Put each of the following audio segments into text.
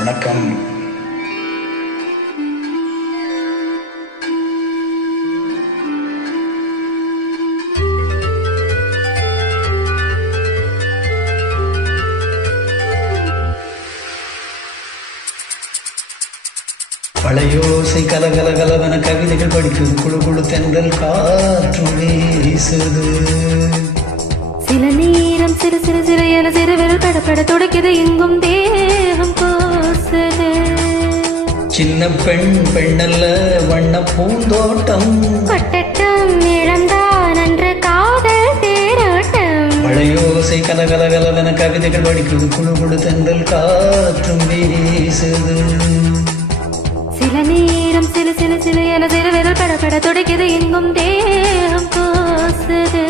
வணக்கம். பழையோசை கலகலகலவன கவிதைகள் படிக்குது, குழு குழு தென்றல் காற்றும் வீசுது. சில நேரம் சிறு சிறு சிறு என சிறு விரல் படப்பட துடைக்குது, எங்கும் தேகம் கோசுது. சின்ன பெண் பெண்ணல்ல வண்ண பூந்தோட்டம், கொட்டட்டம் இழந்தான் அன்று காதல் தேரோட்டம். பழையோசை கலகலகலவன கவிதைகள் படிக்குது, குழு குழு தென்றல் காற்றும் வீசுது. சில நேரம் சிறு சிறு சிறு என சிறு விரல் படப்பட துடைக்குது, எங்கும் தேகம் கோசுது.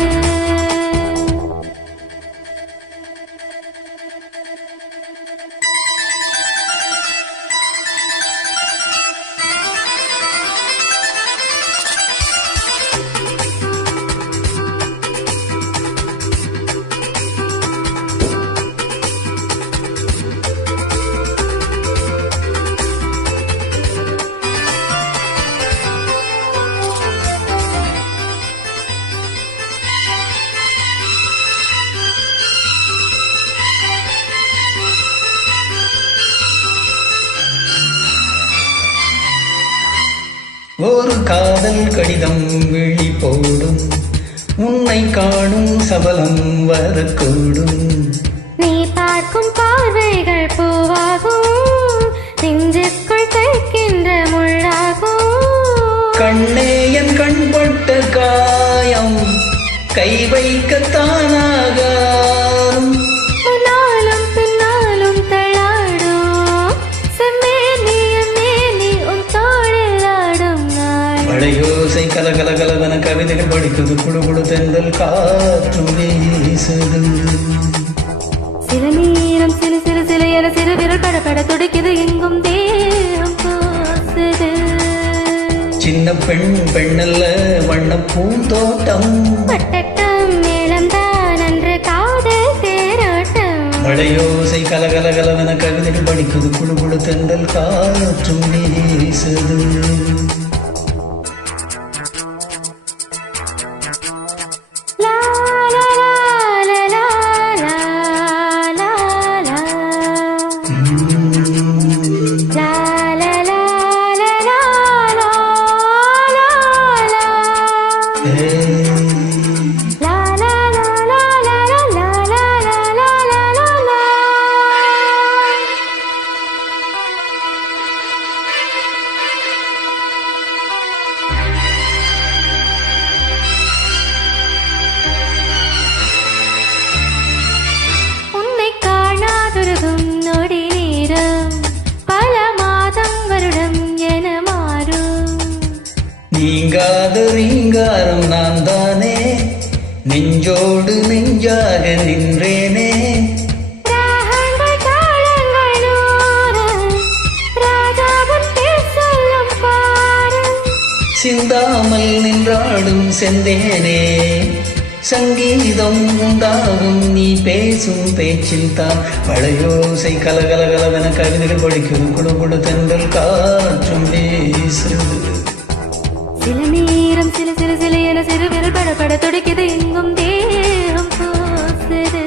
ஒரு காதல் கடிதம் விழி போடும், உன்னை காணும் சபலம் வரக்கூடும். நீ பார்க்கும் பார்வைகள் பூவாகும், நெஞ்சுக்குள் தைக்கின்ற முள்ளாகும். கண்ணே என் கண்பட்ட காயம் கை வைக்கத்தானாக, முன்னாலும் பின்னாலும் தள்ளாடும் செம்மேனியும் மேனி உன் தோளில் ஆடும் நாள். பழையோசை கலகலகலவன கவிதைகள் படிக்குது, குழு குழு தென்றல் காற்றும் வீசுது. சில நேரம் சிறு சிறு சிறு என சிறு விரல் படப்பட துடைக்குது, எங்கும் தேகம் கோசுது. சின்ன பெண் பெண்ணல்ல வண்ண பூந்தோட்டம், கொட்டட்டம் மேளம்தான் அன்று காதல் தேரோட்டம். பழையோசை கலகலகலவன கவிதைகள் படிக்குது, குழு குழு தென்றல் காற்றும் வீசுது. லா லா லா லா லா லா லா. லா லா லா லா லா லா லா. லா லா லா லா லா லா லா லா லா லா. உன்னை காணாதொருகும் நொடி நேரம் பல மாதம் வருடம் என மாறும். நீங்காத ரீங்காரம் நான் தானே, நெஞ்சோடு நெஞ்சாக நின்றேனே. ராகங்கள் தாளங்கள் நூறு, ராஜாவின் பேர் சொல்லும் பாரு. சிந்தாமல் நின்றாடும் செந்தேனே, சங்கீதம் உண்டாகும் நீ பேசும் பேச்சில் தான். பழையோசை கலகலகலவென கவிதைகள் படிக்குது, குழு குழு தென்றல் காற்றும் வீசுது. சில நேரம் சிறு சிறு சிறு என சிறு விரல் படப்பட துடைக்குது, எங்கும் தேகம் கோசுது.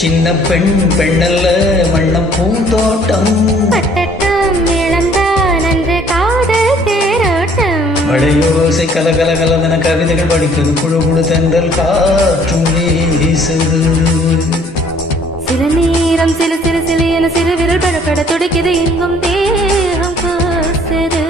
சின்ன பெண் பெண்ணல்ல வண்ண பூந்தோட்டம், கொட்டட்டம் மேளம்தான் அன்று காதல் தேரோட்டம். பழையோசை கலகலகலவென கவிதைகள் படிக்குது, குழு குழு தென்றல் காற்றும் வீசுது. சில நேரம் சிறு சிறு சிறு என சிறு விரல் படப்பட துடைக்குது, எங்கும் தேகம் கோசுது.